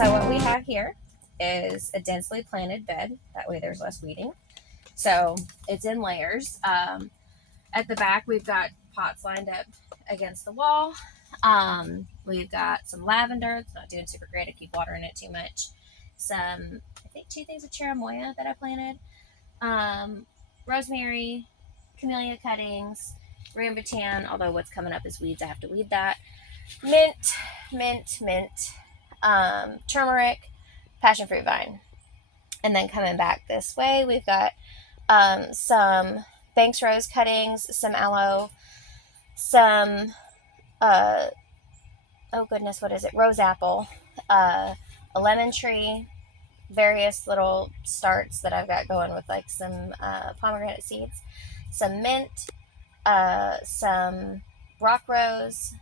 So what we have here is a densely planted bed. That way there's less weeding. So it's in layers. At the back, we've got pots lined up against the wall. We've got some lavender. It's not doing super great. I keep watering it too much. Some, I think, 2 things of cherimoya that I planted. Rosemary, camellia cuttings, rambutan, although what's coming up is weeds. I have to weed that. Mint, turmeric, passion fruit vine. And then coming back this way, we've got some Banks rose cuttings, some aloe, some, oh goodness, what is it? Rose apple, a lemon tree, various little starts that I've got going with like some pomegranate seeds, some mint, some rock rose,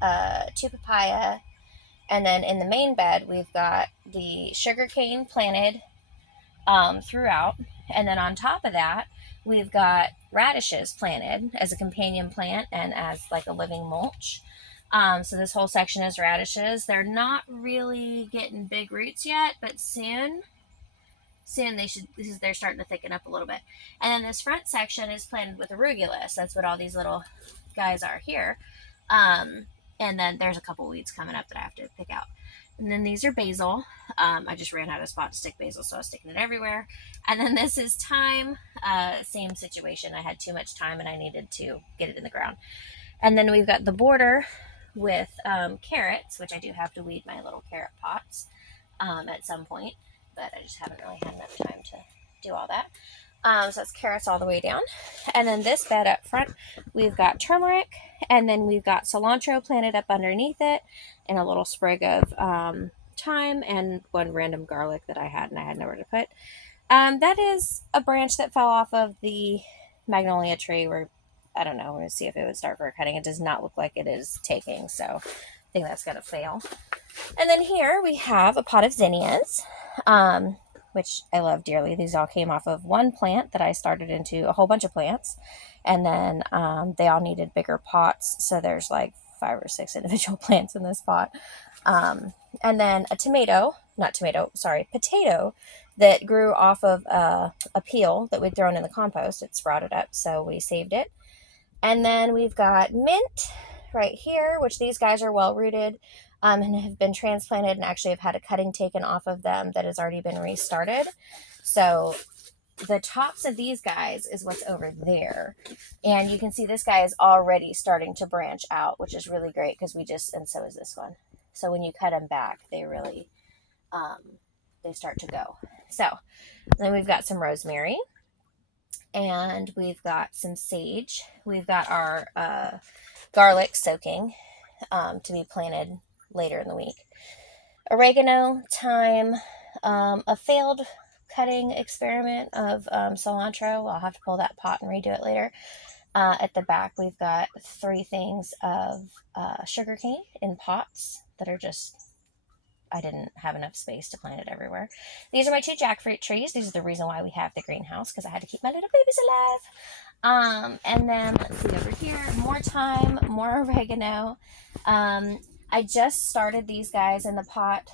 2 papaya, and then in the main bed we've got the sugar cane planted throughout, and then on top of that we've got radishes planted as a companion plant and as like a living mulch. So this whole section is radishes. They're not really getting big roots yet, but soon they're starting to thicken up a little bit. And then this front section is planted with arugula. That's what all these little guys are here. And then there's a couple weeds coming up that I have to pick out. And then these are basil. I just ran out of spot to stick basil, so I was sticking it everywhere. And then this is thyme. Same situation. I had too much thyme and I needed to get it in the ground. And then we've got the border with carrots, which I do have to weed my little carrot pots at some point, but I just haven't really had enough time to do all that. So that's carrots all the way down. And then this bed up front, we've got turmeric, and then we've got cilantro planted up underneath it, and a little sprig of thyme, and 1 random garlic that I had and I had nowhere to put. That is a branch that fell off of the magnolia tree where, I don't know, we're going to see if it would start for cutting. It does not look like it is taking, so I think that's going to fail. And then here we have a pot of zinnias, which I love dearly. These all came off of 1 plant that I started into a whole bunch of plants. And then they all needed bigger pots. So there's like 5 or 6 individual plants in this pot. And then a potato that grew off of a peel that we'd thrown in the compost. It sprouted up, so we saved it. And then we've got mint right here, which these guys are well rooted and have been transplanted and actually have had a cutting taken off of them that has already been restarted. So the tops of these guys is what's over there. And you can see this guy is already starting to branch out, which is really great because and so is this one. So when you cut them back, they really, they start to go. So then we've got some rosemary. And we've got some sage. We've got our garlic soaking to be planted later in the week. Oregano, thyme, a failed cutting experiment of cilantro. I'll have to pull that pot and redo it later. At the back, we've got 3 things of sugarcane in pots that are just, I didn't have enough space to plant it everywhere. These are my 2 jackfruit trees. These are the reason why we have the greenhouse, because I had to keep my little babies alive. And then let's see over here, more thyme, more oregano. I just started these guys in the pot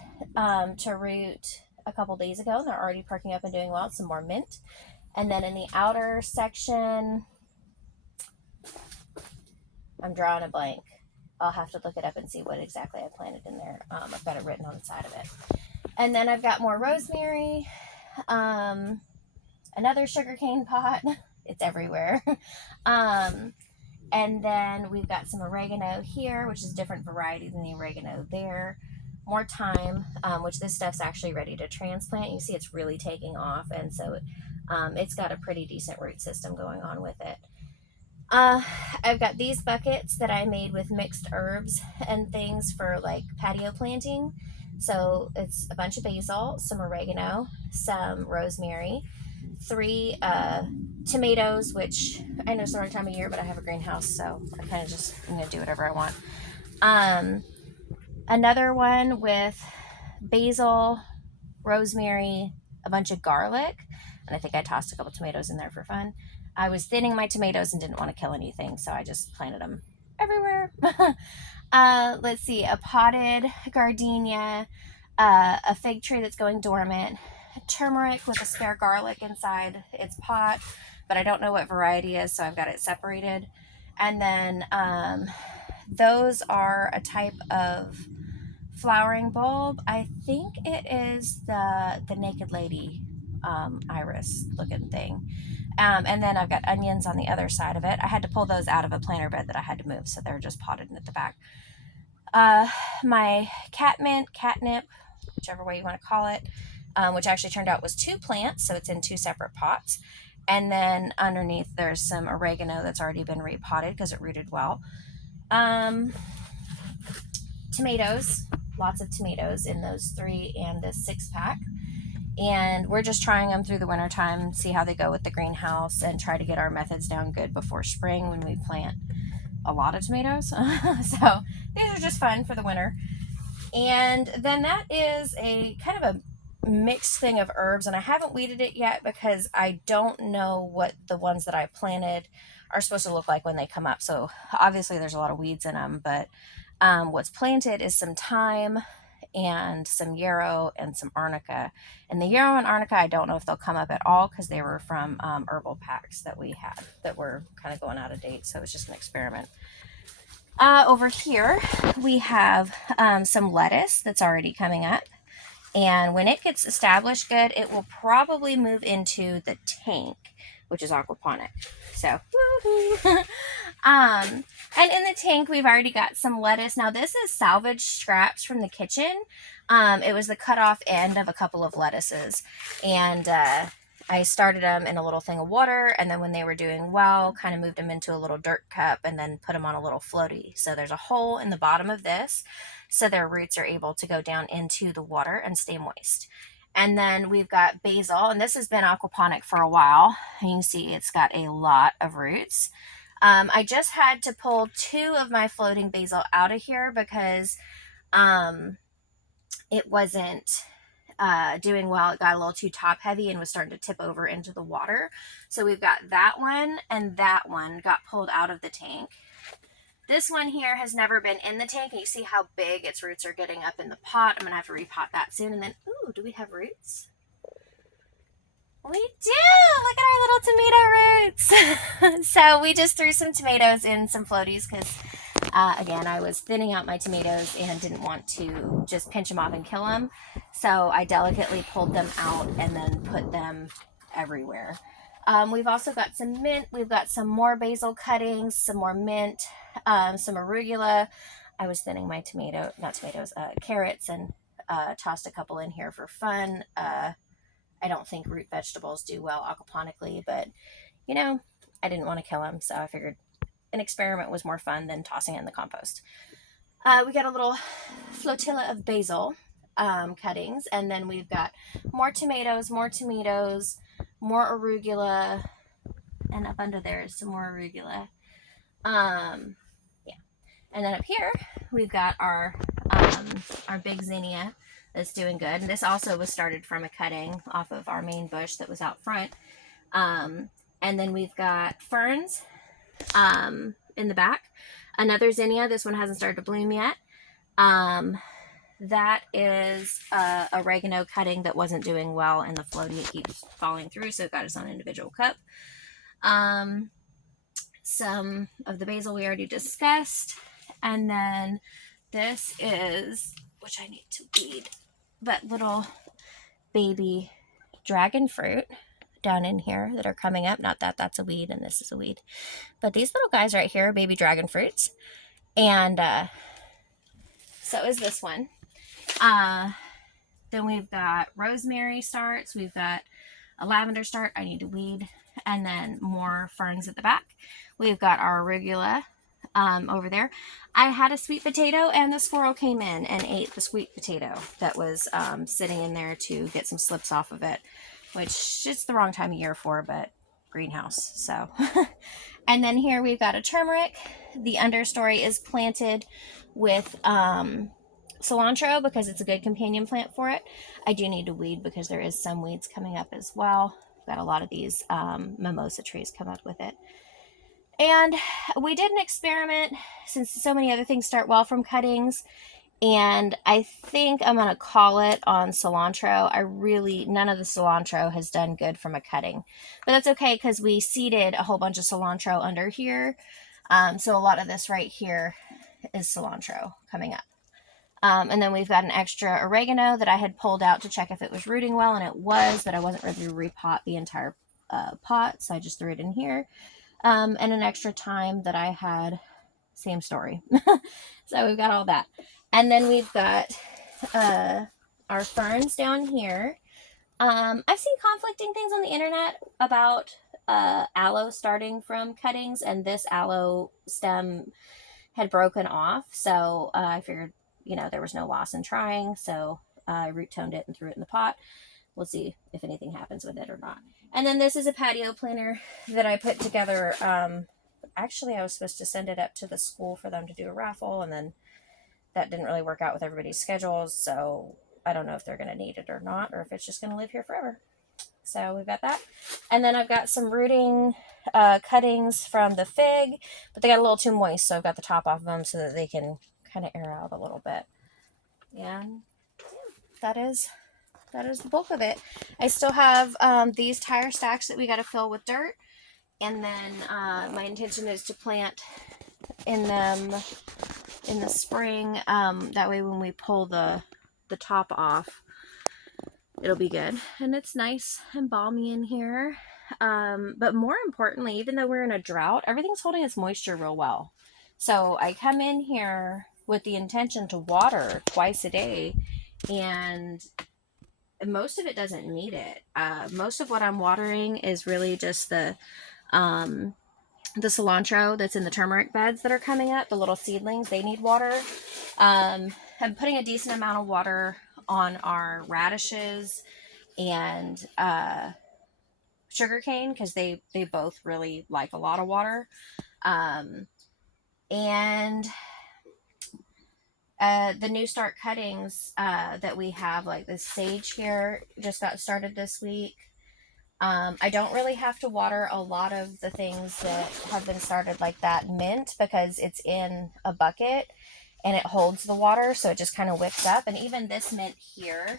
to root a couple days ago, and they're already perking up and doing well. Some more mint. And then in the outer section, I'm drawing a blank. I'll have to look it up and see what exactly I planted in there. I've got it written on the side of it. And then I've got more rosemary, another sugarcane pot. It's everywhere. And then we've got some oregano here, which is a different variety than the oregano there. More thyme, which this stuff's actually ready to transplant. You see it's really taking off, and so it's got a pretty decent root system going on with it. I've got these buckets that I made with mixed herbs and things for like patio planting. So it's a bunch of basil, some oregano, some rosemary, 3 tomatoes, which I know it's the wrong time of year, but I have a greenhouse, so I kind of just, I'm going to do whatever I want. Another one with basil, rosemary, a bunch of garlic, and I think I tossed a couple tomatoes in there for fun. I was thinning my tomatoes and didn't want to kill anything, so I just planted them everywhere. Let's see, a potted gardenia, a fig tree that's going dormant, turmeric with a spare garlic inside its pot, but I don't know what variety is, so I've got it separated. And then those are a type of flowering bulb. I think it is the naked lady iris looking thing. And then I've got onions on the other side of it. I had to pull those out of a planter bed that I had to move, so they're just potted in at the back. My catnip, whichever way you want to call it, which actually turned out was 2 plants, so it's in 2 separate pots. And then underneath there's some oregano that's already been repotted because it rooted well. Tomatoes, lots of tomatoes in those 3 and this 6-pack. And we're just trying them through the winter time, see how they go with the greenhouse, and try to get our methods down good before spring when we plant a lot of tomatoes. So these are just fun for the winter. And then that is a kind of a mixed thing of herbs, and I haven't weeded it yet because I don't know what the ones that I planted are supposed to look like when they come up. So obviously there's a lot of weeds in them, but what's planted is some thyme and some yarrow and some arnica. And the yarrow and arnica, I don't know if they'll come up at all because they were from herbal packs that we had that were kind of going out of date. So it was just an experiment. Over here, we have some lettuce that's already coming up. And when it gets established good, it will probably move into the tank, which is aquaponic. So, woohoo! And in the tank, we've already got some lettuce. Now, this is salvage scraps from the kitchen. It was the cut off end of a couple of lettuces. And I started them in a little thing of water, and then when they were doing well, kind of moved them into a little dirt cup and then put them on a little floaty. So there's a hole in the bottom of this, so their roots are able to go down into the water and stay moist. And then we've got basil, and this has been aquaponic for a while. You can see it's got a lot of roots. I just had to pull 2 of my floating basil out of here because it wasn't doing well. It got a little too top heavy and was starting to tip over into the water. So we've got that one, and that one got pulled out of the tank. This one here has never been in the tank, and you see how big its roots are getting up in the pot. I'm going to have to repot that soon. And then, ooh, do we have roots? We do! Look at our little tomato roots! So we just threw some tomatoes in some floaties because, again, I was thinning out my tomatoes and didn't want to just pinch them off and kill them. So I delicately pulled them out and then put them everywhere. We've also got some mint. We've got some more basil cuttings, some more mint, some arugula. I was thinning my carrots, and tossed a couple in here for fun. I don't think root vegetables do well aquaponically, but you know, I didn't want to kill them, so I figured an experiment was more fun than tossing it in the compost. We got a little flotilla of basil cuttings, and then we've got more tomatoes, more arugula, and up under there is some more arugula. Yeah, and then up here we've got our big zinnia that's doing good, and this also was started from a cutting off of our main bush that was out front. And then we've got ferns in the back. Another zinnia. This one hasn't started to bloom yet. That is oregano cutting that wasn't doing well in the floaty. It keeps falling through, so it got its own individual cup. Some of the basil we already discussed. And then this is, which I need to weed, but little baby dragon fruit down in here that are coming up. Not that that's a weed and this is a weed, but these little guys right here are baby dragon fruits. And so is this one. Then we've got rosemary starts. We've got a lavender start I need to weed, and then more ferns at the back. We've got our arugula over there. I had a sweet potato, and the squirrel came in and ate the sweet potato that was sitting in there to get some slips off of it, which it's the wrong time of year for, but greenhouse. So, and then here we've got a turmeric. The understory is planted with cilantro because it's a good companion plant for it. I do need to weed because there is some weeds coming up as well. Got a lot of these mimosa trees come up with it. And we did an experiment, since so many other things start well from cuttings, And I think I'm going to call it on cilantro. None of the cilantro has done good from a cutting. But that's okay because we seeded a whole bunch of cilantro under here. So a lot of this right here is cilantro coming up. And then we've got an extra oregano that I had pulled out to check if it was rooting well, and it was, but I wasn't ready to repot the entire pot, so I just threw it in here. And an extra thyme that I had, same story. So we've got all that. And then we've got our ferns down here. I've seen conflicting things on the internet about aloe starting from cuttings, and this aloe stem had broken off. So I figured, there was no loss in trying. So I root toned it and threw it in the pot. We'll see if anything happens with it or not. And then this is a patio planter that I put together. Actually, I was supposed to send it up to the school for them to do a raffle, and then that didn't really work out with everybody's schedules. So I don't know if they're going to need it or not, or if it's just going to live here forever. So we've got that. And then I've got some rooting cuttings from the fig, but they got a little too moist, so I've got the top off of them so that they can kind of air out a little bit. And that is the bulk of it. I still have these tire stacks that we got to fill with dirt. And then my intention is to plant in them in the spring. That way when we pull the top off, it'll be good. And it's nice and balmy in here. But more importantly, even though we're in a drought, everything's holding its moisture real well. So I come in here with the intention to water twice a day, and most of it doesn't need it. Most of what I'm watering is really just the cilantro that's in the turmeric beds that are coming up. The little seedlings, they need water. I'm putting a decent amount of water on our radishes and sugarcane because they both really like a lot of water. And the new start cuttings that we have, like this sage here, just got started this week. I don't really have to water a lot of the things that have been started, like that mint, because it's in a bucket and it holds the water, so it just kind of wicks up. And even this mint here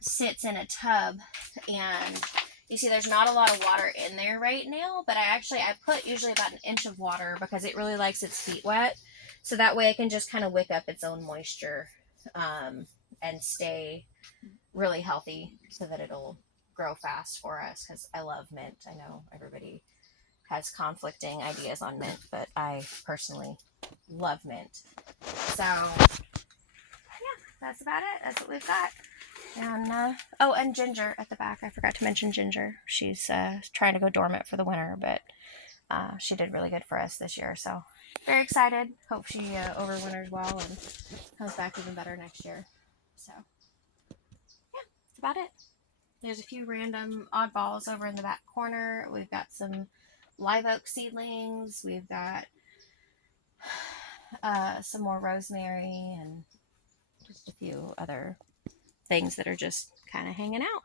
sits in a tub, and you see there's not a lot of water in there right now, but I put usually about an inch of water because it really likes its feet wet. So that way it can just kind of wick up its own moisture and stay really healthy so that it'll grow fast for us, because I love mint. I know everybody has conflicting ideas on mint, but I personally love mint. So yeah, that's about it. That's what we've got. And and Ginger at the back. I forgot to mention Ginger. She's trying to go dormant for the winter, but she did really good for us this year. So very excited. Hope she overwinters well and comes back even better next year. So yeah, that's about it. There's a few random oddballs over in the back corner. We've got some live oak seedlings. We've got some more rosemary and just a few other things that are just kind of hanging out.